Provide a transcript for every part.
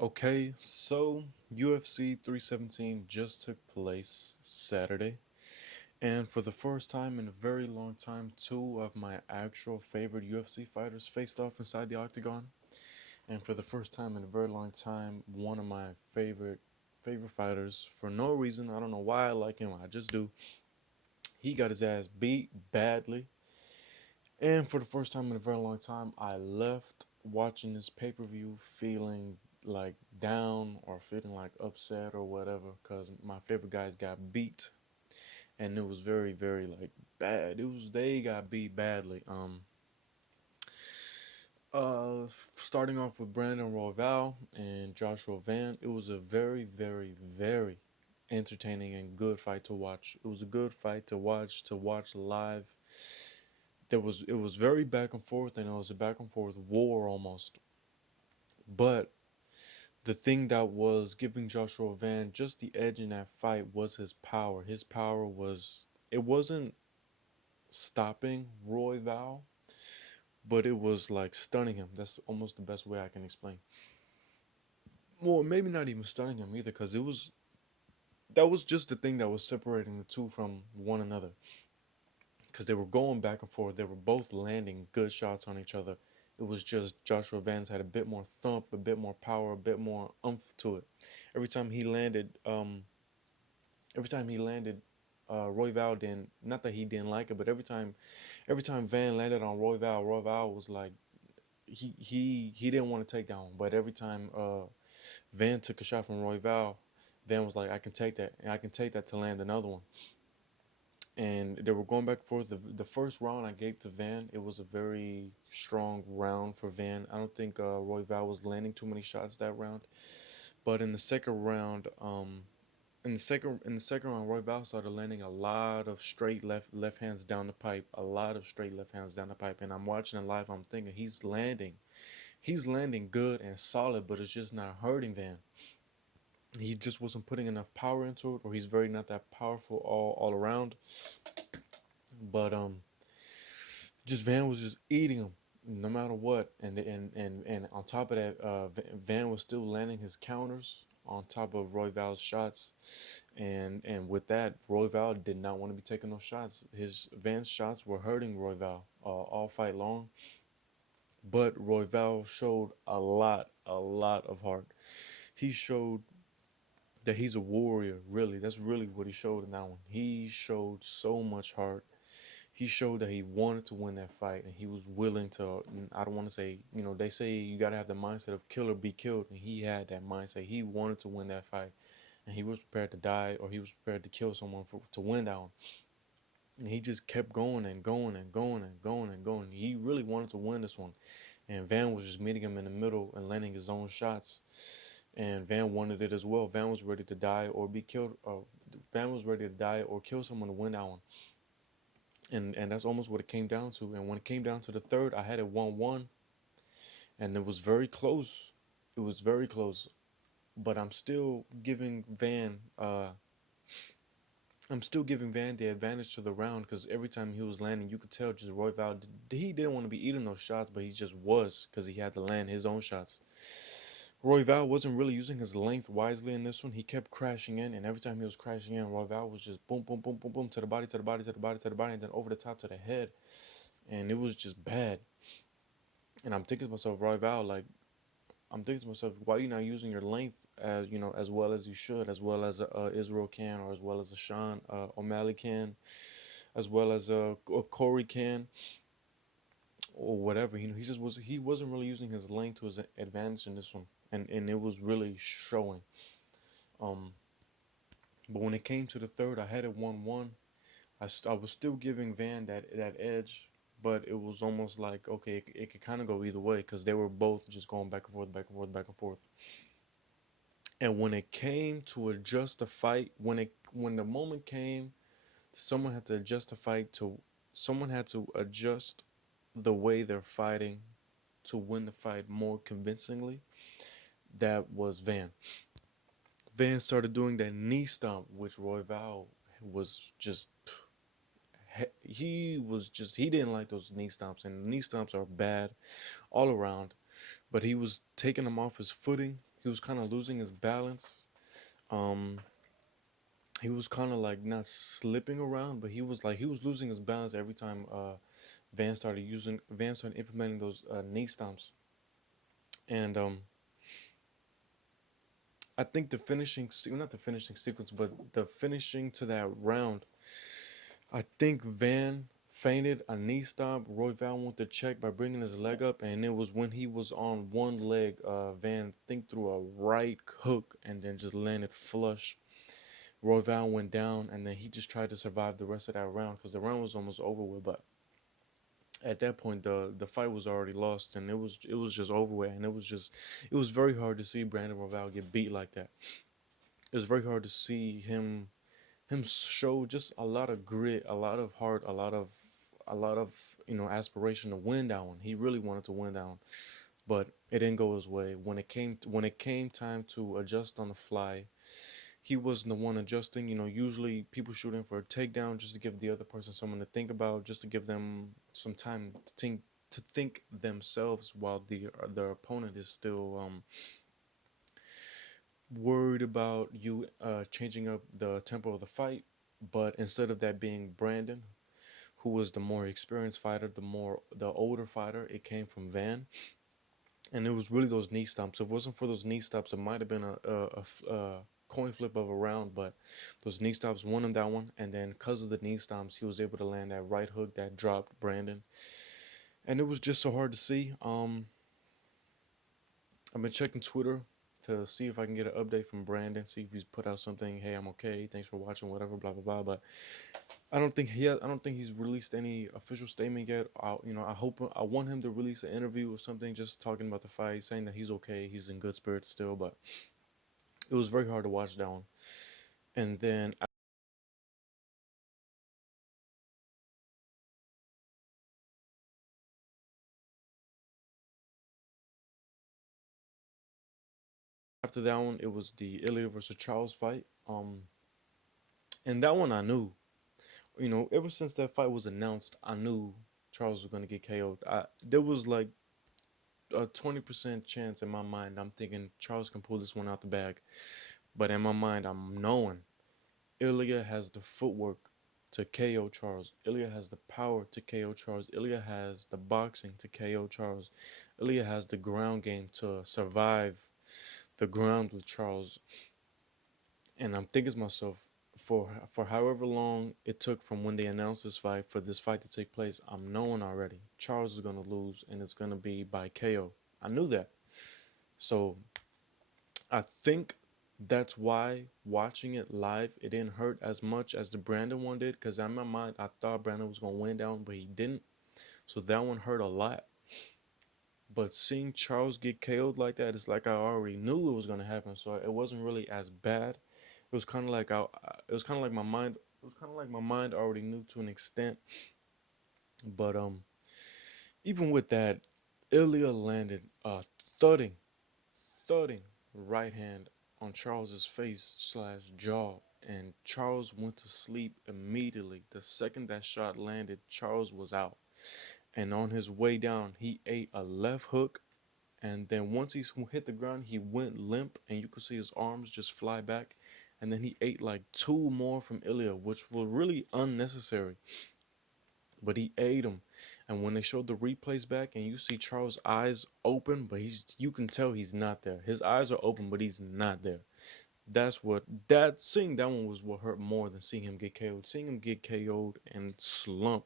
Okay, so UFC 317 just took place Saturday, and for the first time in a very long time, two of my actual favorite UFC fighters faced off inside the octagon. And for the first time in a very long time, one of my favorite fighters, for no reason, I don't know why I like him, I just do. He got his ass beat badly, and for the first time in a very long time, I left watching this pay per view feeling like down or feeling like upset or whatever because my favorite guys got beat, and it was very like bad. It was they got beat badly. Starting off with Brandon Royval and Joshua Van, it was a very entertaining and good fight to watch. It was a good fight to watch live. It was very back and forth, and it was a back and forth war almost. But the thing that was giving Joshua Van just the edge in that fight was his power. His power was it wasn't stopping Royval, but it was like stunning him. That's almost the best way I can explain. Well, maybe not even stunning him either, because it was that was just the thing that was separating the two from one another. Because they were going back and forth. They were both landing good shots on each other. It was just Joshua Vance had a bit more thump, a bit more power, a bit more oomph to it. Every time he landed, every time he landed, Royval didn't. Not that he didn't like it, but every time Van landed on Royval, Royval was like he didn't want to take that one. But every time Van took a shot from Royval, Van was like, I can take that, and I can take that to land another one. And they were going back and forth. The first round I gave to Van. It was a very strong round for Van. I don't think Royval was landing too many shots that round. But in the second round, in the second round, Royval started landing a lot of straight left hands down the pipe, a lot of straight left hands down the pipe. And I'm watching it live. I'm thinking he's landing good and solid, but it's just not hurting Van. He just wasn't putting enough power into it, or he's very not that powerful all around. But just Van was just eating him no matter what, and on top of that, Van was still landing his counters on top of Royval's shots, and with that, Royval did not want to be taking those shots. His Van's shots were hurting Royval all fight long, but Royval showed a lot of heart. He showed that he's a warrior. Really, that's really what he showed in that one. He showed so much heart. He showed that he wanted to win that fight, and he was willing to. I don't want to say, they say you got to have the mindset of kill or be killed, and he had that mindset. He wanted to win that fight, and he was prepared to die, or he was prepared to kill someone to win that one. And he just kept going and going and going and going and going. He really wanted to win this one, and Van was just meeting him in the middle and landing his own shots. And Van wanted it as well. Van was ready to die or be killed. Van was ready to die or kill someone to win that one. And that's almost what it came down to. And when it came down to the third, I had it 1-1, and it was very close. It was very close, but I'm still giving Van the advantage to the round, because every time he was landing, you could tell just Royval, he didn't want to be eating those shots, but he just was, because he had to land his own shots. Royval wasn't really using his length wisely in this one. He kept crashing in, and every time he was crashing in, Royval was just boom, boom, boom, boom, boom, to the body, to the body, to the body, to the body, and then over the top to the head. And it was just bad. And I'm thinking to myself, Royval, like, I'm thinking to myself, why are you not using your length as well as you should, as well as Israel can, or as well as a Sean O'Malley can, as well as a Corey can, or whatever. He wasn't really using his length to his advantage in this one, and it was really showing. Um, but when it came to the third, I had it 1-1. I was still giving Van that edge, but it was almost like, okay, it could kind of go either way, because they were both just going back and forth, back and forth, back and forth. And when it came to adjust the fight, when the moment came, someone had to adjust the fight to someone had to adjust the way they're fighting to win the fight more convincingly. That was Van. Van started doing that knee stomp, which Royval was just he didn't like those knee stomps, and knee stomps are bad all around. But he was taking them off his footing. He was kind of losing his balance. Um, he was kind of like not slipping around, but he was losing his balance every time Van started implementing those knee stomps. And I think not the finishing sequence, but the finishing to that round, I think Van feinted a knee stomp. Royval went to check by bringing his leg up, and it was when he was on one leg, Van think threw a right hook and then just landed flush. Royval went down, and then he just tried to survive the rest of that round because the round was almost over with. But at that point, the fight was already lost, and it was just over with, and it was very hard to see Brandon Royval get beat like that. It was very hard to see him show just a lot of grit, a lot of heart, a lot of aspiration to win that one. He really wanted to win that one, but it didn't go his way. When it came time to adjust on the fly, he wasn't the one adjusting. Usually people shooting for a takedown just to give the other person someone to think about, just to give them some time to think themselves while their opponent is still worried about you changing up the tempo of the fight. But instead of that being Brandon, who was the more experienced fighter, the older fighter, it came from Van, and it was really those knee stomps. If it wasn't for those knee stomps, it might have been a coin flip of a round. But those knee stomps won him that one, and then because of the knee stomps, he was able to land that right hook that dropped Brandon, and it was just so hard to see. I've been checking Twitter to see if I can get an update from Brandon, see if he's put out something. Hey, I'm okay. Thanks for watching. Whatever. Blah blah blah. But I don't think he's released any official statement yet. I want him to release an interview or something, just talking about the fight, saying that he's okay. He's in good spirits still. But it was very hard to watch that one. And then after that one, it was the Ilya versus Charles fight. And that one I knew. Ever since that fight was announced, I knew Charles was gonna get KO'd. There was like a 20% chance in my mind. I'm thinking Charles can pull this one out the bag, but in my mind, I'm knowing Ilya has the footwork to KO Charles. Ilya has the power to KO Charles. Ilya has the boxing to KO Charles. Ilya has the ground game to survive the ground with Charles. And I'm thinking to myself, for however long it took from when they announced this fight for this fight to take place, I'm knowing already Charles is gonna lose, and it's gonna be by KO. I knew that. So I think that's why watching it live, it didn't hurt as much as the Brandon one did. Because in my mind, I thought Brandon was gonna win that one, but he didn't. So that one hurt a lot. But seeing Charles get KO'd like that, it's like I already knew it was gonna happen. So it wasn't really as bad. It was kind of like it was kind of like my mind. It was kind of like my mind already knew to an extent. But even with that, Ilya landed a thudding, thudding right hand on Charles's face slash jaw, and Charles went to sleep immediately. The second that shot landed, Charles was out. And on his way down, he ate a left hook, and then once he hit the ground, he went limp, and you could see his arms just fly back. And then he ate like two more from Ilya, which were really unnecessary. But he ate them. And when they showed the replays back and you see Charles' eyes open, but you can tell he's not there. His eyes are open, but he's not there. Seeing that one was what hurt more than seeing him get KO'd. Seeing him get KO'd and slump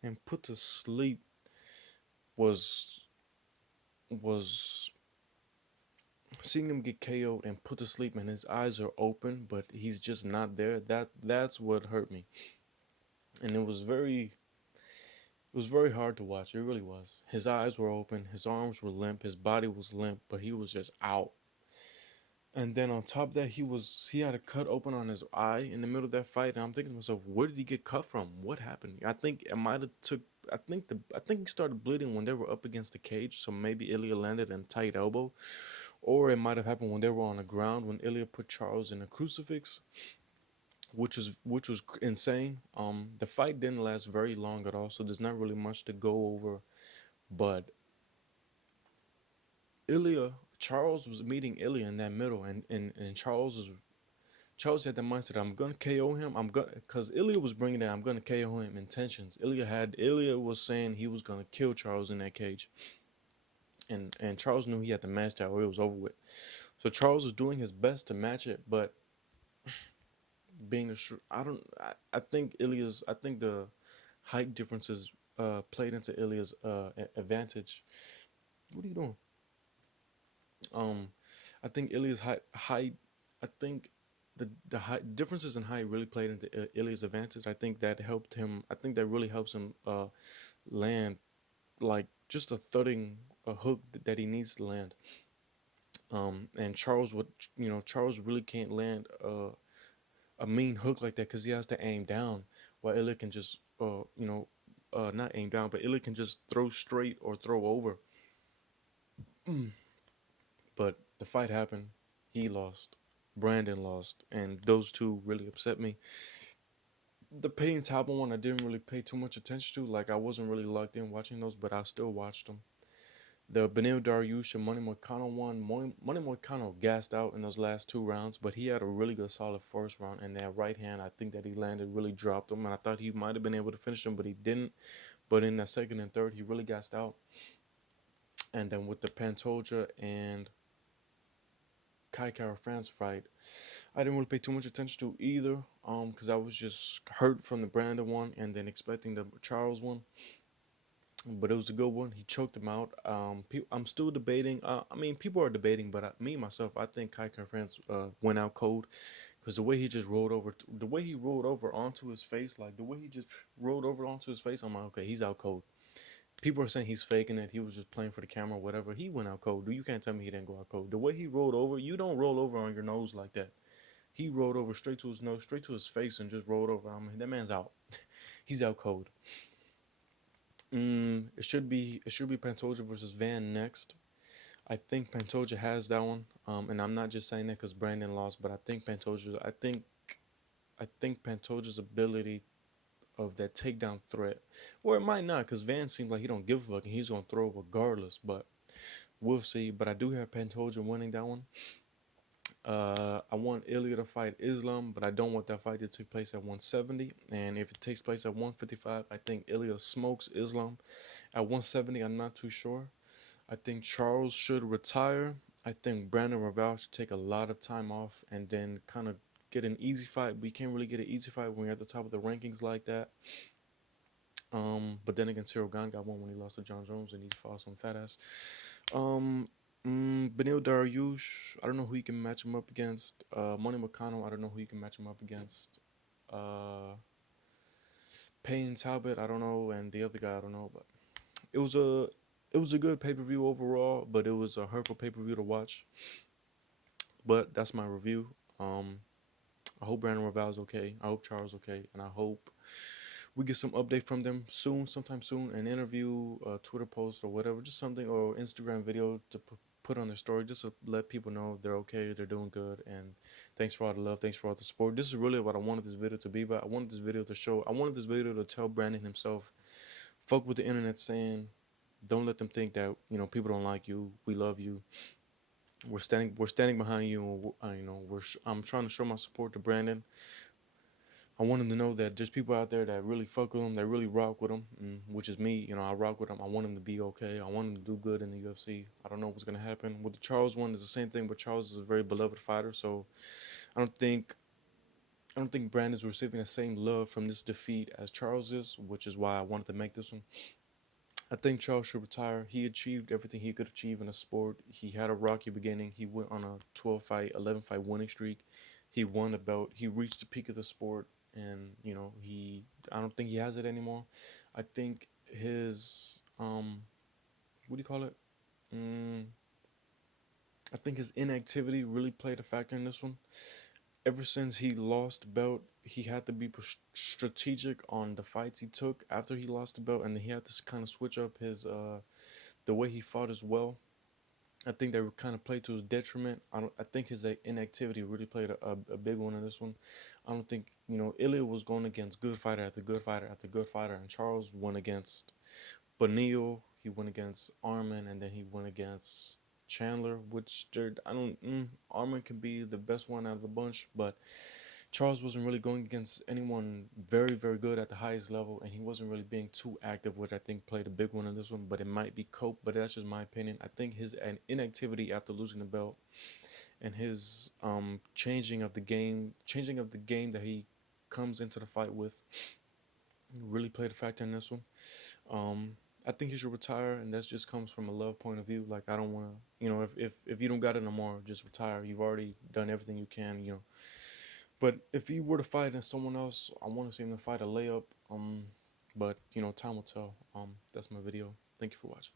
and put to sleep was was seeing him get KO'd and put to sleep and his eyes are open, but he's just not there. That's what hurt me. And it was very hard to watch. It really was. His eyes were open, his arms were limp, his body was limp, but he was just out. And then on top of that, he had a cut open on his eye in the middle of that fight, and I'm thinking to myself, where did he get cut from? What happened? I think it might have took. I think he started bleeding when they were up against the cage, so maybe Ilya landed in tight elbow, or it might have happened when they were on the ground when Ilya put Charles in a crucifix, which was insane. The fight didn't last very long at all, so there's not really much to go over. But Ilya Charles was meeting Ilya in that middle, and Charles had the mindset, I'm gonna KO him. I'm gonna, cause Ilya was bringing that I'm gonna KO him intentions. Ilya was saying he was gonna kill Charles in that cage, and Charles knew he had to match that or it was over with. So Charles was doing his best to match it, but being a I don't I think the height differences played into Ilya's advantage. What are you doing? Um, I think Ilya's height. I think the height differences in height really played into Ilya's advantage. I think that helped him. I think that really helps him land like just a thudding a hook that he needs to land. And Charles would Charles really can't land a mean hook like that because he has to aim down, while Ilya can just not aim down, but Ilya can just throw straight or throw over. But the fight happened. He lost. Brandon lost, and those two really upset me. The Payne Talbot one, I didn't really pay too much attention to. Like I wasn't really locked in watching those, but I still watched them. The Benil Dariush and Money Moicano one, Money Moicano gassed out in those last 2 rounds, but he had a really good solid first round. And that right hand, I think that he landed really dropped him, and I thought he might have been able to finish him, but he didn't. But in that second and third, he really gassed out. And then with the Pantoja and Kai Kara France fight, I didn't really pay too much attention to either, because I was just hurt from the Brandon one and then expecting the Charles one. But it was a good one. He choked him out. I'm still debating. I mean, people are debating, but me myself, I think Kai Kara France went out cold, because the way he just rolled over, the way he rolled over onto his face, like the way he just rolled over onto his face, I'm like, okay, he's out cold. People are saying he's faking it. He was just playing for the camera, or whatever. He went out cold. You can't tell me he didn't go out cold. The way he rolled over, you don't roll over on your nose like that. He rolled over straight to his nose, straight to his face, and just rolled over. I mean, that man's out. He's out cold. It should be Pantoja versus Van next. I think Pantoja has that one. And I'm not just saying that because Brandon lost, but I think Pantoja's ability of that takedown threat, or it might not, because Van seems like he don't give a fuck and he's gonna throw regardless. But we'll see. But I do have Pantoja winning that one. I want Ilya to fight Islam, but I don't want that fight to take place at 170. And if it takes place at 155, I think Ilya smokes Islam. At 170, I'm not too sure. I think Charles should retire. I think Brandon Royval should take a lot of time off and then kind of get an easy fight. We can't really get an easy fight when you're at the top of the rankings like that. But then again, Cyril Gane got one when he lost to John Jones and he fought some fat ass. Benil Dariush, I don't know who you can match him up against. Money McConnell, I don't know who you can match him up against. Payne Talbot, I don't know, and the other guy, I don't know. But it was a good pay per view overall, but it was a hurtful pay per view to watch. But that's my review. I hope Brandon Royval's okay. I hope Charles okay, and I hope we get some update from them soon, sometime soon, an interview, a Twitter post or whatever, just something, or Instagram video to put on their story, just to let people know they're okay, they're doing good, and thanks for all the love, thanks for all the support. This is really what I wanted this video to be about. I wanted this video to tell Brandon himself, fuck with the internet saying, don't let them think that, people don't like you, we love you. We're standing behind you, and I'm trying to show my support to Brandon. I want him to know that there's people out there that really fuck with him, that really rock with him, which is me. I rock with him. I want him to be okay. I want him to do good in the UFC. I don't know what's going to happen. With the Charles one, it's the same thing, but Charles is a very beloved fighter, so I don't think Brandon's receiving the same love from this defeat as Charles is, which is why I wanted to make this one. I think Charles should retire. He achieved everything he could achieve in a sport. He had a rocky beginning. He went on a 12-fight, 11-fight winning streak. He won a belt. He reached the peak of the sport, and I don't think he has it anymore. I think his what do you call it? I think his inactivity really played a factor in this one. Ever since he lost the belt, he had to be strategic on the fights he took after he lost the belt, and he had to kind of switch up his the way he fought as well. I think that kind of played to his detriment. I think his inactivity really played a big one in this one. I don't think, Ilya was going against good fighter after good fighter after good fighter, and Charles went against Benil, he went against Arman, and then he went against Chandler, which I don't. Armin can be the best one out of the bunch, but Charles wasn't really going against anyone very, very good at the highest level, and he wasn't really being too active, which I think played a big one in this one. But it might be Cope, but that's just my opinion. I think his inactivity after losing the belt and his changing of the game that he comes into the fight with, really played a factor in this one. Um, I think he should retire, and that just comes from a love point of view. Like I don't want to, if you don't got it no more, just retire. You've already done everything you can. But if he were to fight against someone else, I want to see him to fight a layup. But time will tell. That's my video. Thank you for watching.